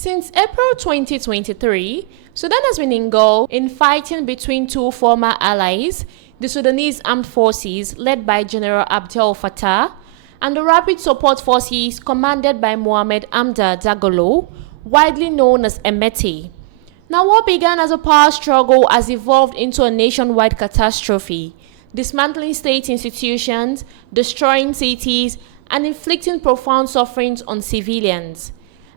Since April 2023, Sudan has been engulfed in fighting between two former allies, the Sudanese Armed Forces led by General Abdel Fattah and the Rapid Support Forces commanded by Mohamed Hamdan Dagalo, widely known as Emeti. Now, what began as a power struggle has evolved into a nationwide catastrophe, dismantling state institutions, destroying cities, and inflicting profound sufferings on civilians.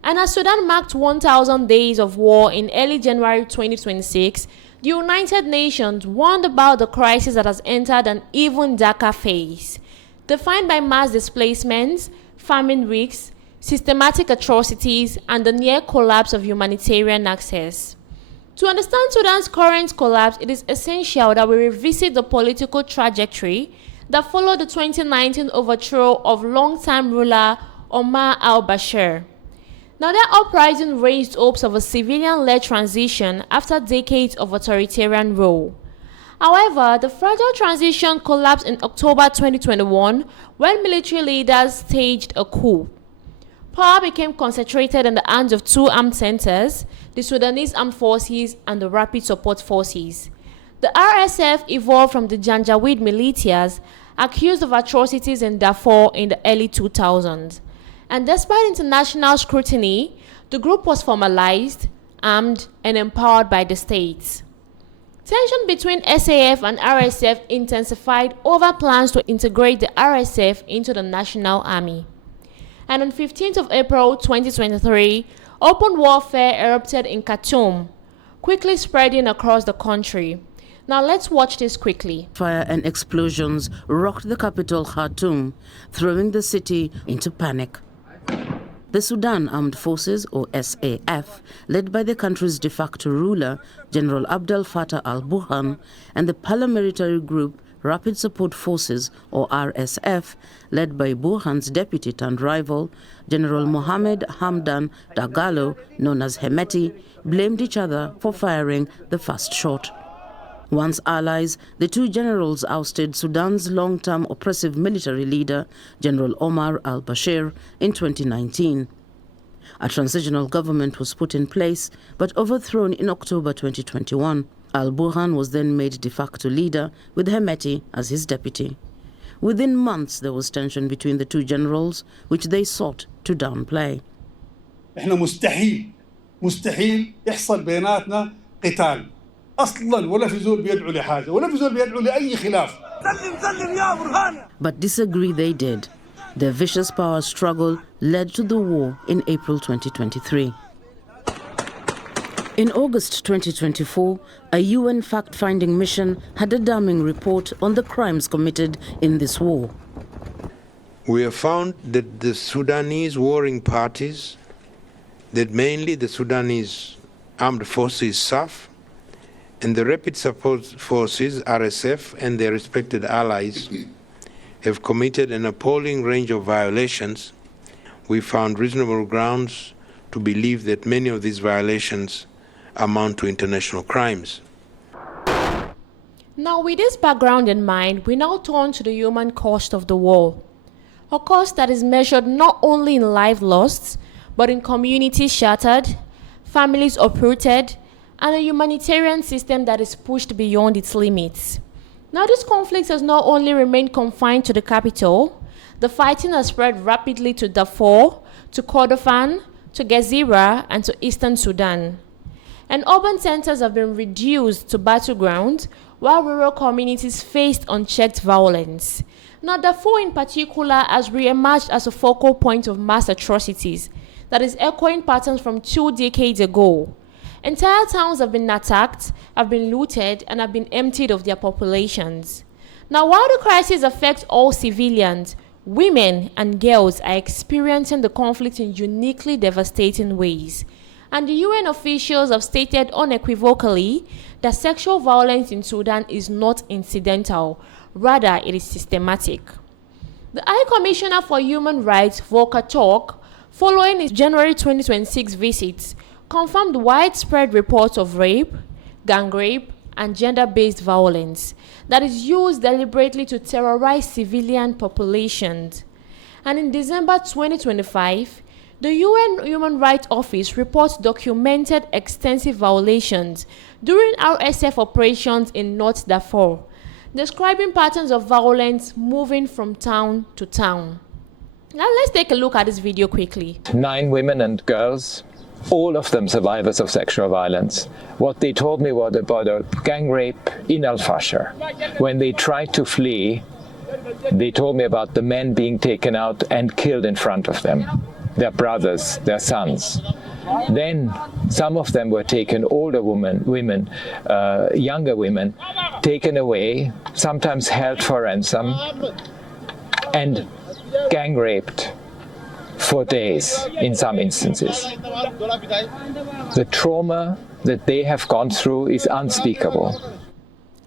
And as Sudan marked 1,000 days of war in early January 2026, the United Nations warned about the crisis that has entered an even darker phase, defined by mass displacements, famine risks, systematic atrocities, and the near collapse of humanitarian access. To understand Sudan's current collapse, it is essential that we revisit the political trajectory that followed the 2019 overthrow of long-time ruler Omar al-Bashir. Now, that uprising raised hopes of a civilian-led transition after decades of authoritarian rule. However, the fragile transition collapsed in October 2021 when military leaders staged a coup. Power became concentrated in the hands of two armed centers, the Sudanese Armed Forces and the Rapid Support Forces. The RSF evolved from the Janjaweed militias accused of atrocities in Darfur in the early 2000s. And despite international scrutiny, the group was formalized, armed, and empowered by the states. Tension between SAF and RSF intensified over plans to integrate the RSF into the National Army. And on 15th of April 2023, open warfare erupted in Khartoum, quickly spreading across the country. Now let's watch this quickly. Fire and explosions rocked the capital Khartoum, throwing the city into panic. The Sudan Armed Forces, or SAF, led by the country's de facto ruler, General Abdel Fattah al-Burhan, and the paramilitary group Rapid Support Forces, or RSF, led by Burhan's deputy and rival, General Mohamed Hamdan Dagalo, known as Hemeti, blamed each other for firing the first shot. Once allies, the two generals ousted Sudan's long-term oppressive military leader, General Omar al-Bashir, in 2019. A transitional government was put in place, but overthrown in October 2021. Al-Burhan was then made de facto leader, with Hemeti as his deputy. Within months, there was tension between the two generals, which they sought to downplay. إحنا مستحيل يحصل بيناتنا قتال. أصلاً ولا في زول بيدعو لحاجة ولا في زول بيدعو لأي خلاف. But disagree they did. Their vicious power struggle led to the war in April 2023. In August 2024, a UN fact-finding mission had a damning report on the crimes committed in this war. We have found that the Sudanese warring parties, that mainly the Sudanese Armed Forces, SAF, and the Rapid Support Forces, RSF, and their respected allies have committed an appalling range of violations. We found reasonable grounds to believe that many of these violations amount to international crimes. Now, with this background in mind, we now turn to the human cost of the war. A cost that is measured not only in life lost, but in communities shattered, families uprooted, and a humanitarian system that is pushed beyond its limits. Now, this conflict has not only remained confined to the capital, the fighting has spread rapidly to Darfur, to Kordofan, to Gezira, and to eastern Sudan. And urban centers have been reduced to battlegrounds, while rural communities faced unchecked violence. Now, Darfur in particular has re-emerged as a focal point of mass atrocities that is echoing patterns from 2 decades ago. Entire towns have been attacked, have been looted, and have been emptied of their populations. Now, while the crisis affects all civilians, women and girls are experiencing the conflict in uniquely devastating ways. And the UN officials have stated unequivocally that sexual violence in Sudan is not incidental, rather it is systematic. The High Commissioner for Human Rights, Volker Turk, following his January 2026 visit, confirmed widespread reports of rape, gang rape, and gender-based violence that is used deliberately to terrorize civilian populations. And in December 2025, The UN Human Rights Office reports documented extensive violations during RSF operations in North Darfur, describing patterns of violence moving from town to town. Now let's take a look at this video quickly. 9 women and girls, all of them survivors of sexual violence. What they told me was about a gang rape in Al-Fashar. When they tried to flee, they told me about the men being taken out and killed in front of them, their brothers, their sons. Then some of them were taken, older women, younger women, taken away, sometimes held for ransom, and gang raped for days in some instances. The trauma that they have gone through is unspeakable.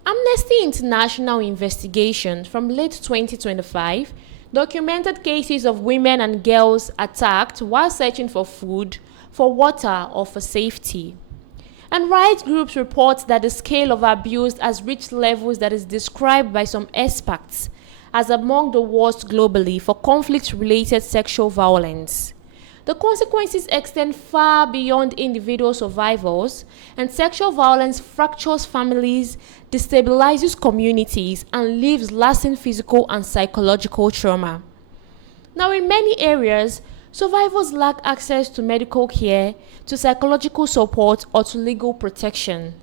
Amnesty International investigations from late 2025 documented cases of women and girls attacked while searching for food, for water, or for safety. And rights groups report that the scale of abuse has reached levels that is described by some experts as among the worst globally for conflict-related sexual violence. The consequences extend far beyond individual survivors, and sexual violence fractures families, destabilizes communities, and leaves lasting physical and psychological trauma. Now, in many areas, survivors lack access to medical care, to psychological support, or to legal protection.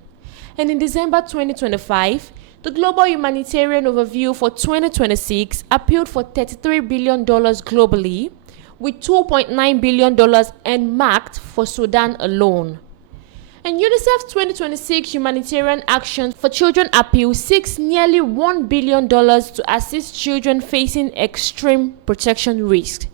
And in December 2025, the Global Humanitarian Overview for 2026 appealed for $33 billion globally, with $2.9 billion earmarked for Sudan alone. And UNICEF's 2026 Humanitarian Action for Children appeal seeks nearly $1 billion to assist children facing extreme protection risks.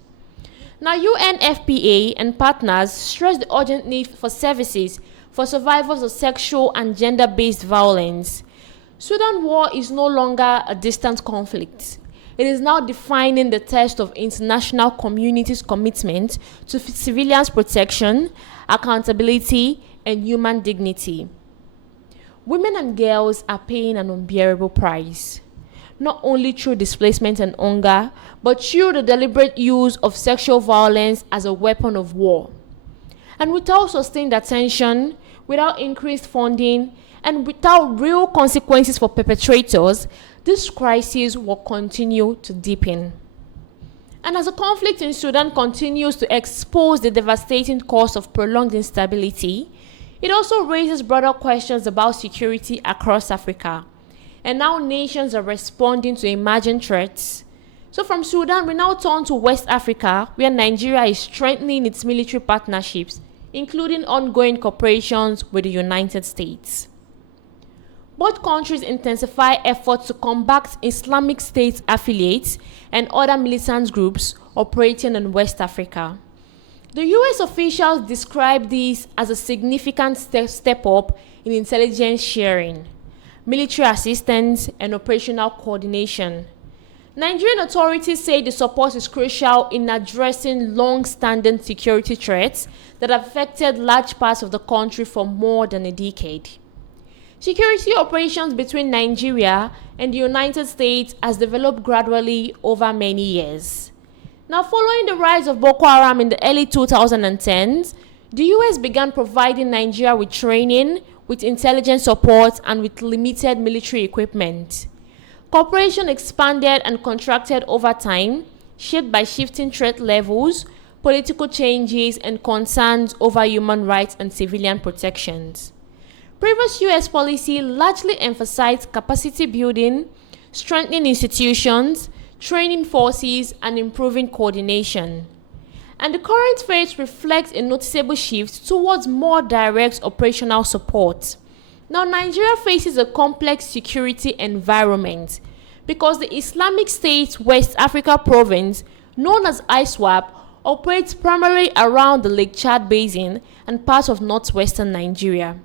Now, UNFPA and partners stress the urgent need for services for survivors of sexual and gender-based violence. Sudan war is no longer a distant conflict. It is now defining the test of international community's commitment to civilians' protection, accountability, and human dignity. Women and girls are paying an unbearable price, not only through displacement and hunger, but through the deliberate use of sexual violence as a weapon of war. And without sustained attention, without increased funding, and without real consequences for perpetrators, this crisis will continue to deepen. And as the conflict in Sudan continues to expose the devastating cost of prolonged instability, it also raises broader questions about security across Africa and how nations are responding to emerging threats. So from Sudan, we now turn to West Africa, where Nigeria is strengthening its military partnerships, including ongoing cooperations with the United States. Both countries intensify efforts to combat Islamic State affiliates and other militant groups operating in West Africa. The US officials describe this as a significant step up in intelligence sharing, military assistance, and operational coordination. Nigerian authorities say the support is crucial in addressing long-standing security threats that have affected large parts of the country for more than a decade. Security operations between Nigeria and the United States has developed gradually over many years. Now, following the rise of Boko Haram in the early 2010s, the US began providing Nigeria with training, with intelligence support, and with limited military equipment. Cooperation expanded and contracted over time, shaped by shifting threat levels, political changes, and concerns over human rights and civilian protections. Previous US policy largely emphasized capacity building, strengthening institutions, training forces, and improving coordination. And the current phase reflects a noticeable shift towards more direct operational support. Now, Nigeria faces a complex security environment because the Islamic State West Africa province, known as ISWAP, operates primarily around the Lake Chad Basin and parts of northwestern Nigeria.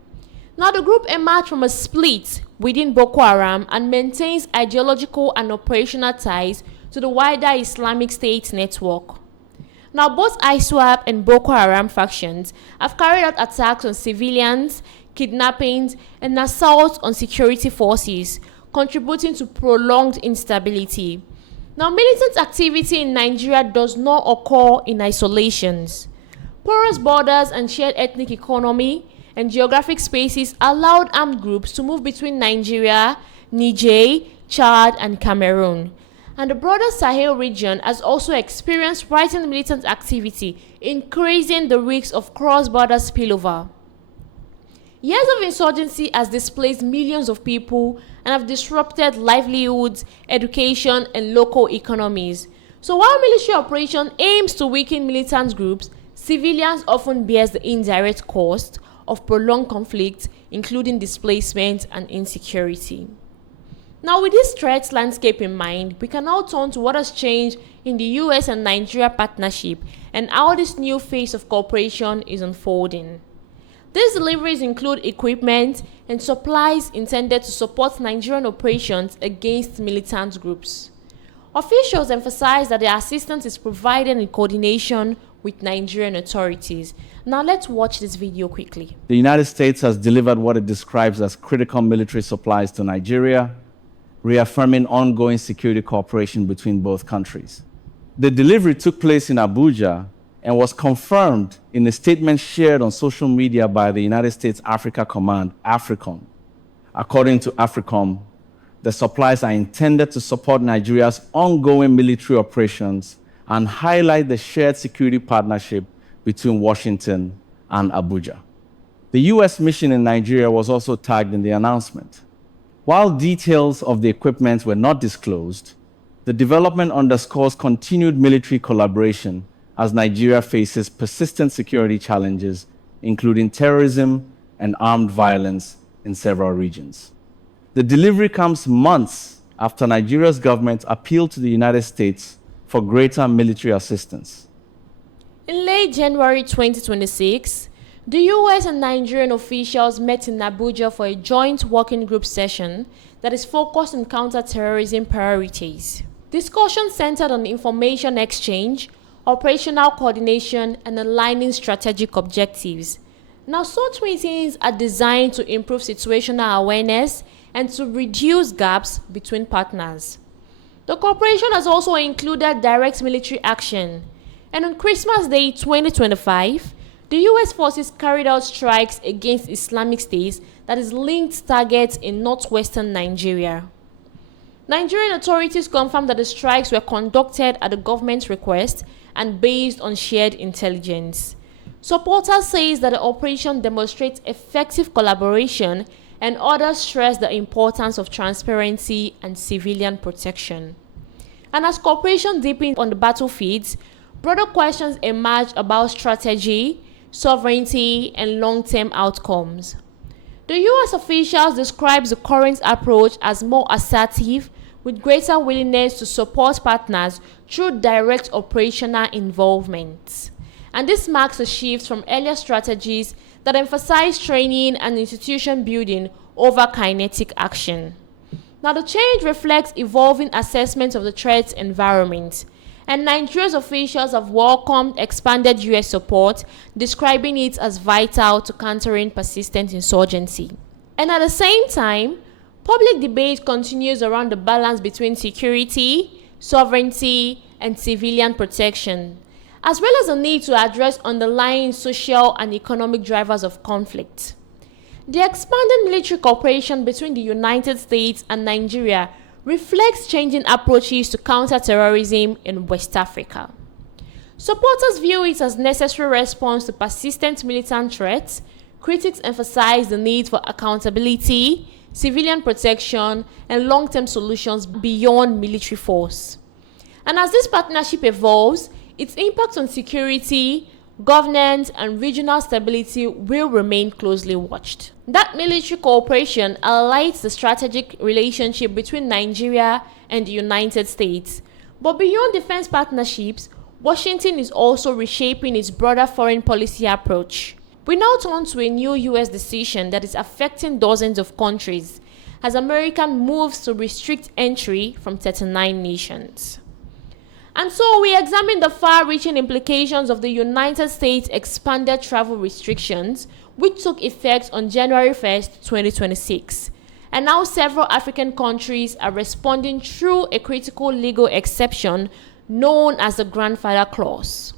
Now, the group emerged from a split within Boko Haram and maintains ideological and operational ties to the wider Islamic State network. Now, both ISWAP and Boko Haram factions have carried out attacks on civilians, kidnappings, and assaults on security forces, contributing to prolonged instability. Now, militant activity in Nigeria does not occur in isolation. Porous borders and shared ethnic economy and geographic spaces allowed armed groups to move between Nigeria, Niger, Chad, and Cameroon. And the broader Sahel region has also experienced rising militant activity, increasing the risks of cross-border spillover. Years of insurgency has displaced millions of people and have disrupted livelihoods, education, and local economies. So while military operation aims to weaken militant groups, civilians often bear the indirect cost of prolonged conflict, including displacement and insecurity. Now, with this threat landscape in mind, we can now turn to what has changed in the US and Nigeria partnership and how this new phase of cooperation is unfolding. These deliveries include equipment and supplies intended to support Nigerian operations against militant groups. Officials emphasize that the assistance is provided in coordination with Nigerian authorities. Now let's watch this video quickly. The United States has delivered what it describes as critical military supplies to Nigeria, reaffirming ongoing security cooperation between both countries. The delivery took place in Abuja and was confirmed in a statement shared on social media by the United States Africa Command, AFRICOM. According to AFRICOM, the supplies are intended to support Nigeria's ongoing military operations and highlight the shared security partnership between Washington and Abuja. The US mission in Nigeria was also tagged in the announcement. While details of the equipment were not disclosed, the development underscores continued military collaboration as Nigeria faces persistent security challenges, including terrorism and armed violence in several regions. The delivery comes months after Nigeria's government appealed to the United States for greater military assistance. In late January 2026, the US and Nigerian officials met in Abuja for a joint working group session that is focused on counter-terrorism priorities. Discussions centered on information exchange, operational coordination, and aligning strategic objectives. Now, such meetings are designed to improve situational awareness and to reduce gaps between partners. The cooperation has also included direct military action. And on Christmas Day 2025, the US forces carried out strikes against Islamic states that is linked targets in northwestern Nigeria. Nigerian authorities confirmed that the strikes were conducted at the government's request and based on shared intelligence. Supporters say that the operation demonstrates effective collaboration, and others stress the importance of transparency and civilian protection. And as cooperation deepened on the battlefields, broader questions emerged about strategy, sovereignty, and long-term outcomes. The US officials described the current approach as more assertive, with greater willingness to support partners through direct operational involvement. And this marks a shift from earlier strategies that emphasize training and institution building over kinetic action. Now, the change reflects evolving assessments of the threat environment, and Nigeria's officials have welcomed expanded US support, describing it as vital to countering persistent insurgency. And at the same time, public debate continues around the balance between security, sovereignty, and civilian protection, as well as the need to address underlying social and economic drivers of conflict. The expanded military cooperation between the United States and Nigeria reflects changing approaches to counter-terrorism in West Africa. Supporters view it as necessary response to persistent militant threats. Critics emphasize the need for accountability, civilian protection, and long-term solutions beyond military force. And as this partnership evolves, its impact on security, governance, and regional stability will remain closely watched. That military cooperation highlights the strategic relationship between Nigeria and the United States. But beyond defense partnerships, Washington is also reshaping its broader foreign policy approach. We now turn to a new US decision that is affecting dozens of countries as America moves to restrict entry from 39 nations. And so we examine the far-reaching implications of the United States' expanded travel restrictions, which took effect on January 1st, 2026. And now several African countries are responding through a critical legal exception known as the Grandfather Clause.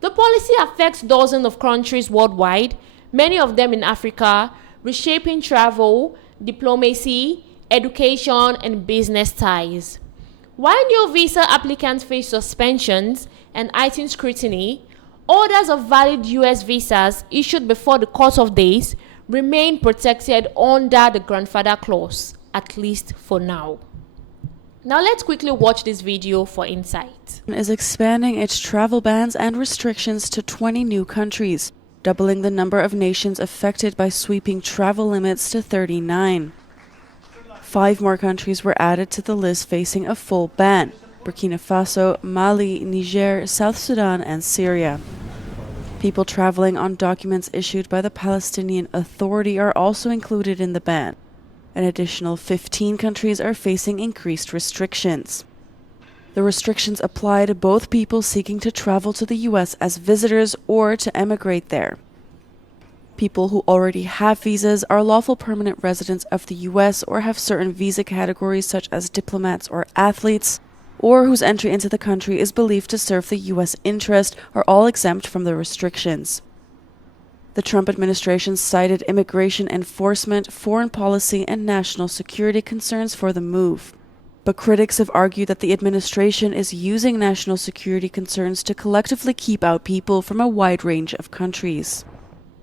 The policy affects dozens of countries worldwide, many of them in Africa, reshaping travel, diplomacy, education, and business ties. While new visa applicants face suspensions and heightened scrutiny, holders of valid US visas issued before the cut-off days remain protected under the grandfather clause, at least for now. Now let's quickly watch this video for insight. Is expanding its travel bans and restrictions to 20 new countries, doubling the number of nations affected by sweeping travel limits to 39. 5 more countries were added to the list facing a full ban: Burkina Faso, Mali, Niger, South Sudan, and Syria. People traveling on documents issued by the Palestinian Authority are also included in the ban. An additional 15 countries are facing increased restrictions. The restrictions apply to both people seeking to travel to the U.S. as visitors or to emigrate there. People who already have visas, are lawful permanent residents of the U.S. or have certain visa categories such as diplomats or athletes, or whose entry into the country is believed to serve the U.S. interest, are all exempt from the restrictions. The Trump administration cited immigration enforcement, foreign policy, and national security concerns for the move. But critics have argued that the administration is using national security concerns to collectively keep out people from a wide range of countries.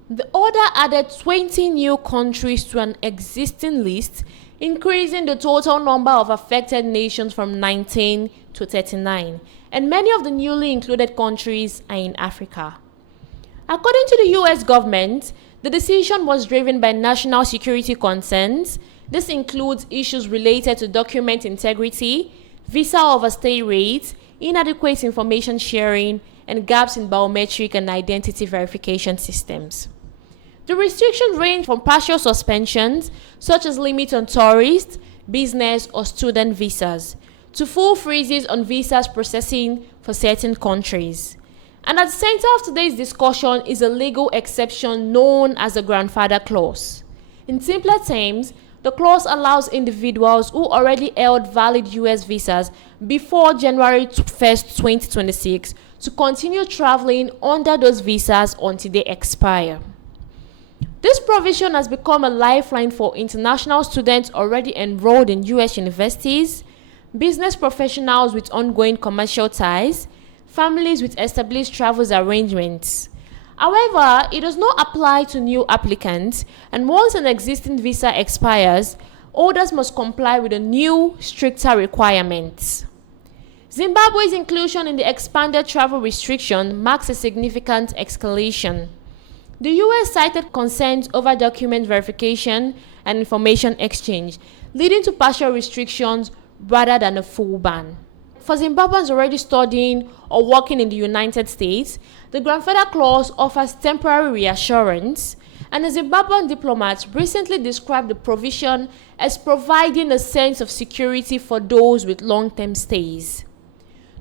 The order added 20 new countries to an existing list, increasing the total number of affected nations from 19 to 39, and many of the newly included countries are in Africa. According to the US government, the decision was driven by national security concerns. This includes issues related to document integrity, visa overstay rates, inadequate information sharing, and gaps in biometric and identity verification systems. The restrictions range from partial suspensions, such as limits on tourist, business, or student visas, to full freezes on visas processing for certain countries. And at the center of today's discussion is a legal exception known as the grandfather clause. In simpler terms, the clause allows individuals who already held valid US visas before January 1st, 2026 to continue traveling under those visas until they expire. This provision has become a lifeline for international students already enrolled in US universities, business professionals with ongoing commercial ties, families with established travel arrangements. However, it does not apply to new applicants, and once an existing visa expires, holders must comply with the new, stricter requirements. Zimbabwe's inclusion in the expanded travel restriction marks a significant escalation. The US cited concerns over document verification and information exchange, leading to partial restrictions rather than a full ban. For Zimbabweans already studying or working in the United States, the grandfather clause offers temporary reassurance, and a Zimbabwean diplomat recently described the provision as providing a sense of security for those with long-term stays.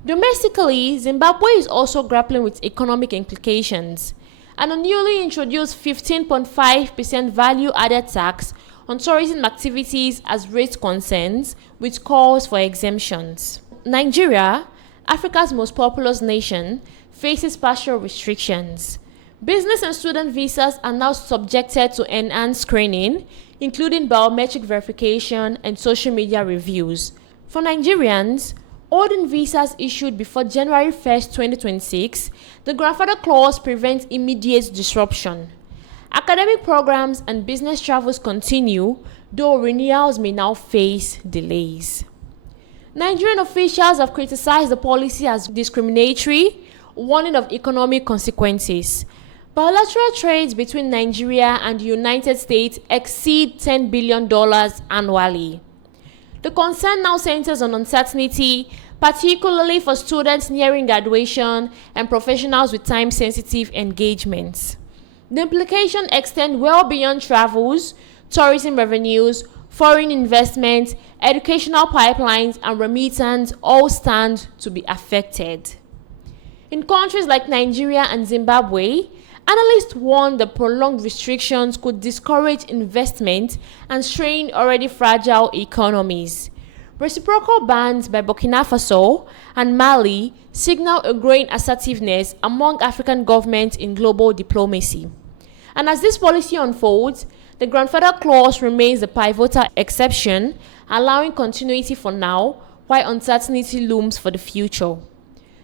Domestically, Zimbabwe is also grappling with economic implications, and a newly introduced 15.5% value-added tax on tourism activities has raised concerns with calls for exemptions. Nigeria, Africa's most populous nation, faces partial restrictions. Business and student visas are now subjected to enhanced screening, including biometric verification and social media reviews. For Nigerians holding visas issued before January 1st, 2026, the grandfather clause prevents immediate disruption. Academic programs and business travels continue, though renewals may now face delays. Nigerian officials have criticized the policy as discriminatory, warning of economic consequences. Bilateral trades between Nigeria and the United States exceed $10 billion annually. The concern now centers on uncertainty, particularly for students nearing graduation and professionals with time-sensitive engagements. The implications extend well beyond travels, tourism revenues, foreign investment, educational pipelines, and remittance all stand to be affected. In countries like Nigeria and Zimbabwe, analysts warn the prolonged restrictions could discourage investment and strain already fragile economies. Reciprocal bans by Burkina Faso and Mali signal a growing assertiveness among African governments in global diplomacy. And as this policy unfolds, the grandfather clause remains the pivotal exception, allowing continuity for now, while uncertainty looms for the future.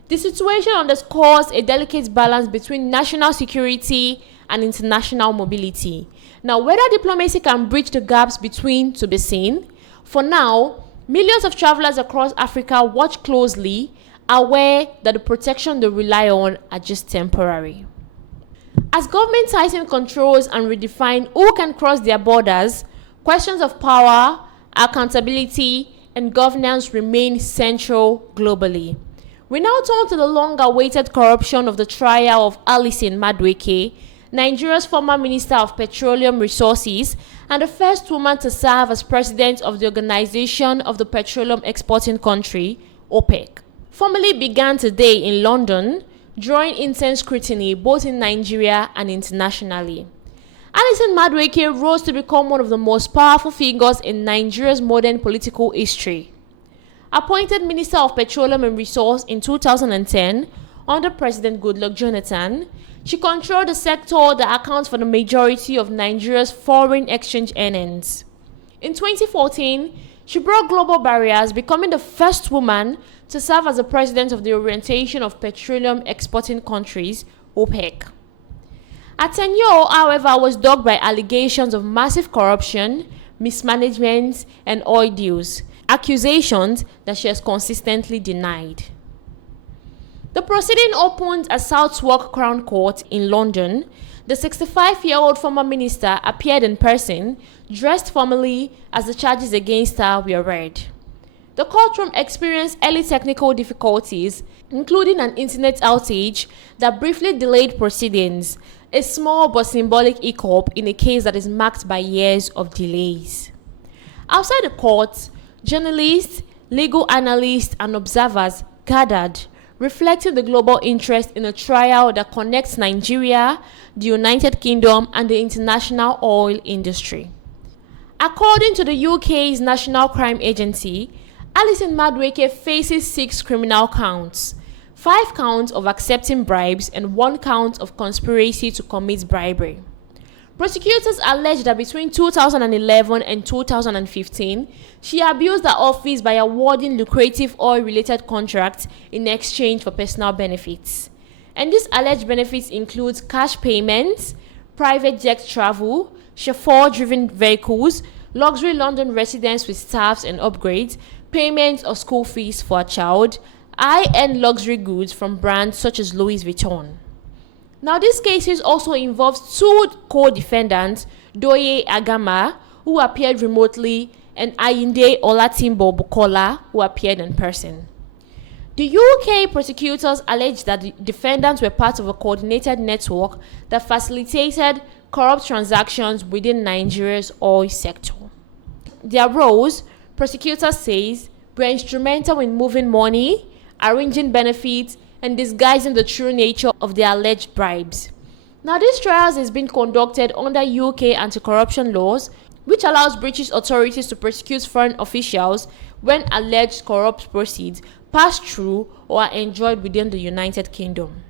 The situation underscores a delicate balance between national security and international mobility. Now, whether diplomacy can bridge the gaps between to be seen. For now, millions of travelers across Africa watch closely, aware that the protection they rely on are just temporary. As governments tighten controls and redefine who can cross their borders, questions of power, accountability, and governance remain central globally. We now turn to the long-awaited corruption of the trial of Alison-Madueke, Nigeria's former Minister of Petroleum Resources and the first woman to serve as president of the Organization of the Petroleum Exporting Country, OPEC. Formally began today in London, drawing intense scrutiny both in Nigeria and internationally. Alison-Madueke rose to become one of the most powerful figures in Nigeria's modern political history. Appointed Minister of Petroleum and Resources in 2010 under President Goodluck Jonathan, she controlled the sector that accounts for the majority of Nigeria's foreign exchange earnings. In 2014, she broke global barriers, becoming the first woman to serve as the president of the Orientation of Petroleum Exporting Countries, OPEC. Her tenure, however, was dogged by allegations of massive corruption, mismanagement, and oil deals, accusations that she has consistently denied. The proceeding opened at Southwark Crown Court in London. The 65-year-old former minister appeared in person, dressed formally as the charges against her were read. The courtroom experienced early technical difficulties, including an internet outage that briefly delayed proceedings, a small but symbolic hiccup in a case that is marked by years of delays. Outside the court, journalists, legal analysts, and observers gathered, reflecting the global interest in a trial that connects Nigeria, the United Kingdom, and the international oil industry. According to the UK's National Crime Agency, Alison-Madueke faces 6 criminal counts, 5 counts of accepting bribes and 1 count of conspiracy to commit bribery. Prosecutors allege that between 2011 and 2015, she abused her office by awarding lucrative oil-related contracts in exchange for personal benefits. And these alleged benefits include cash payments, private jet travel, chauffeur-driven vehicles, luxury London residence with staffs and upgrades, payments of school fees for a child, high-end luxury goods from brands such as Louis Vuitton. Now, these cases also involve 2 co-defendants, Doye Agama, who appeared remotely, and Ayinde Olatimbo Bukola, who appeared in person. The UK prosecutors alleged that the defendants were part of a coordinated network that facilitated corrupt transactions within Nigeria's oil sector. Their roles, prosecutors say, were instrumental in moving money, arranging benefits, and disguising the true nature of the alleged bribes. Now, this trial is being conducted under UK anti-corruption laws, which allows British authorities to prosecute foreign officials when alleged corrupt proceeds pass through or are enjoyed within the United Kingdom.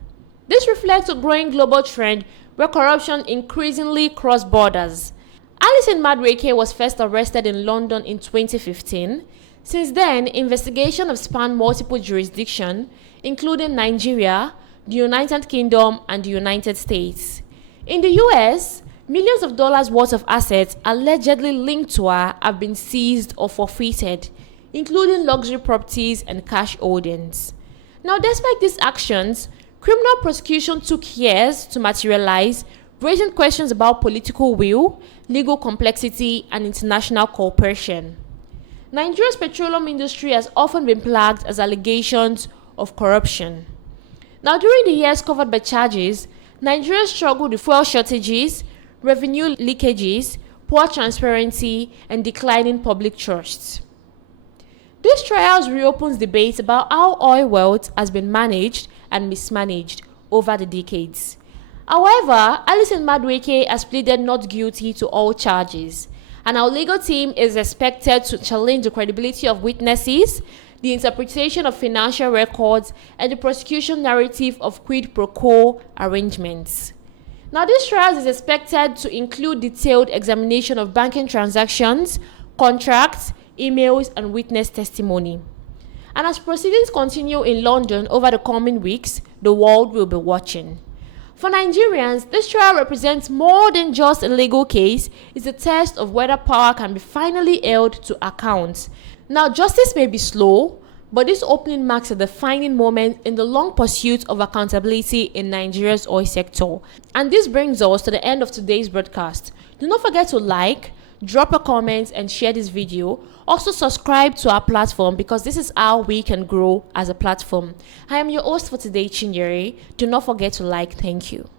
This reflects a growing global trend where corruption increasingly crosses borders. Alison-Madueke was first arrested in London in 2015. Since then, investigations have spanned multiple jurisdictions, including Nigeria, the United Kingdom, and the United States. In the US, millions of dollars worth of assets allegedly linked to her have been seized or forfeited, including luxury properties and cash holdings. Now, despite these actions, criminal prosecution took years to materialize, raising questions about political will, legal complexity, and international cooperation. Nigeria's petroleum industry has often been plagued as allegations of corruption. Now, during the years covered by charges, Nigeria struggled with fuel shortages, revenue leakages, poor transparency, and declining public trust. This trial reopens debates about how oil wealth has been managed and mismanaged over the decades. However, Alison-Madueke has pleaded not guilty to all charges. And our legal team is expected to challenge the credibility of witnesses, the interpretation of financial records, and the prosecution narrative of quid pro quo arrangements. Now, this trial is expected to include detailed examination of banking transactions, contracts, emails, and witness testimony. And as proceedings continue in London over the coming weeks, the world will be watching. For Nigerians, this trial represents more than just a legal case. It's a test of whether power can be finally held to account. Now, justice may be slow, but this opening marks a defining moment in the long pursuit of accountability in Nigeria's oil sector. And this brings us to the end of today's broadcast. Do not forget to like, drop a comment, and share this video. Also subscribe to our platform because this is how we can grow as a platform. I am your host for today, Chinyere. Do not forget to like. Thank you.